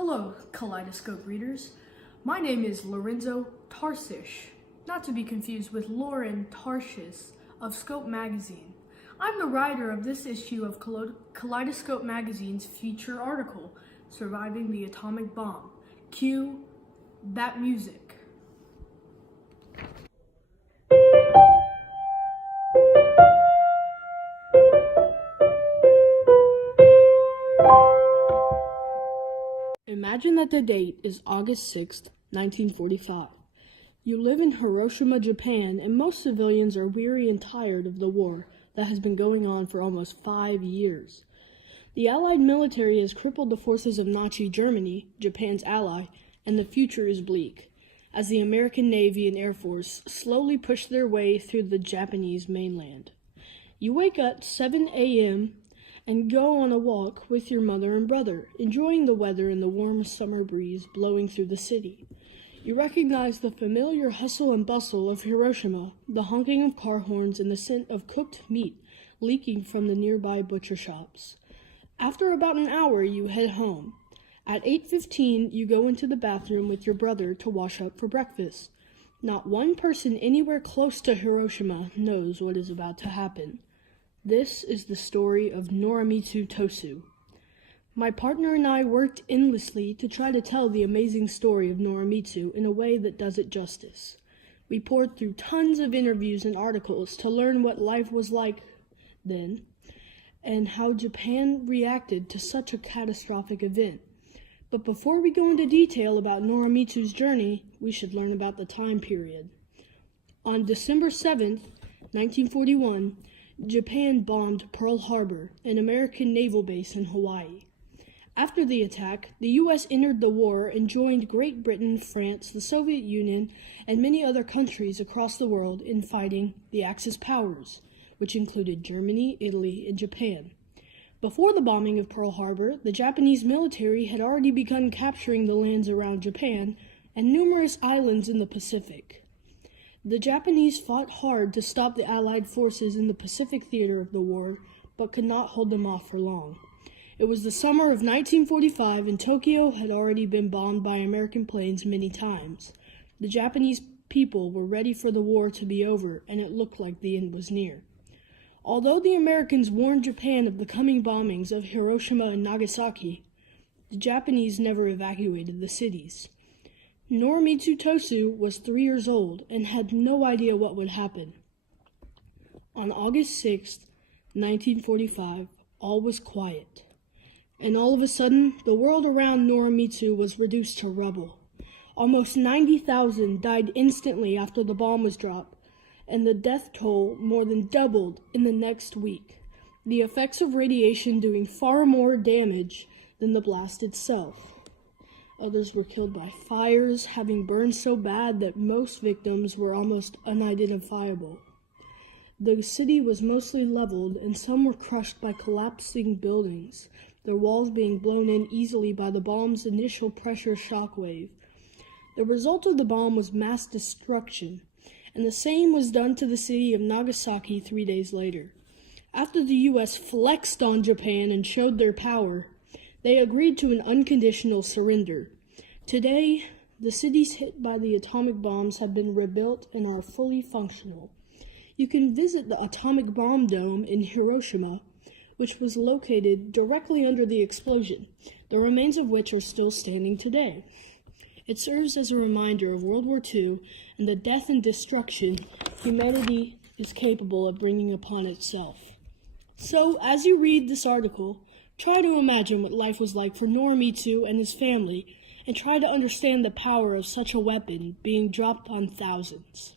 Hello, Kaleidoscope readers. My name is Lorenzo Tarsish, not to be confused with Lauren Tarshis of Scope Magazine. I'm the writer of this issue of Kaleidoscope Magazine's feature article, Surviving the Atomic Bomb. Cue that music. Imagine that the date is August 6th, 1945. You live in Hiroshima, Japan, and most civilians are weary and tired of the war that has been going on for almost 5 years. The Allied military has crippled the forces of Nazi Germany, Japan's ally, and the future is bleak, as the American Navy and Air Force slowly push their way through the Japanese mainland. You wake up at 7 a.m. and go on a walk with your mother and brother, enjoying the weather and the warm summer breeze blowing through the city. You recognize the familiar hustle and bustle of Hiroshima, the honking of car horns and the scent of cooked meat leaking from the nearby butcher shops. After about an hour, you head home. At 8:15, you go into the bathroom with your brother to wash up for breakfast. Not one person anywhere close to Hiroshima knows what is about to happen. This is the story of Norimitsu Tosu. My partner and I worked endlessly to try to tell the amazing story of Norimitsu in a way that does it justice. We poured through tons of interviews and articles to learn what life was like then, and how Japan reacted to such a catastrophic event. But before we go into detail about Norimitsu's journey, we should learn about the time period. On December 7th, 1941, Japan bombed Pearl Harbor, an American naval base in Hawaii. After the attack, the U.S. entered the war and joined Great Britain, France, the Soviet Union, and many other countries across the world in fighting the Axis powers, which included Germany, Italy, and Japan. Before the bombing of Pearl Harbor, the Japanese military had already begun capturing the lands around Japan and numerous islands in the Pacific. The Japanese fought hard to stop the Allied forces in the Pacific theater of the war, but could not hold them off for long. It was the summer of 1945, and Tokyo had already been bombed by American planes many times. The Japanese people were ready for the war to be over, and it looked like the end was near. Although the Americans warned Japan of the coming bombings of Hiroshima and Nagasaki, the Japanese never evacuated the cities. Norimitsu Tosu was 3 years old and had no idea what would happen. On August 6, 1945, all was quiet. And all of a sudden, the world around Norimitsu was reduced to rubble. Almost 90,000 died instantly after the bomb was dropped, and the death toll more than doubled in the next week, the effects of radiation doing far more damage than the blast itself. Others were killed by fires, having burned so bad that most victims were almost unidentifiable. The city was mostly leveled, and some were crushed by collapsing buildings, their walls being blown in easily by the bomb's initial pressure shockwave. The result of the bomb was mass destruction, and the same was done to the city of Nagasaki 3 days later. After the U.S. flexed on Japan and showed their power, they agreed to an unconditional surrender. Today, the cities hit by the atomic bombs have been rebuilt and are fully functional. You can visit the atomic bomb dome in Hiroshima, which was located directly under the explosion, the remains of which are still standing today. It serves as a reminder of World War II and the death and destruction humanity is capable of bringing upon itself. So, as you read this article, try to imagine what life was like for Norimitsu and his family, and try to understand the power of such a weapon being dropped on thousands.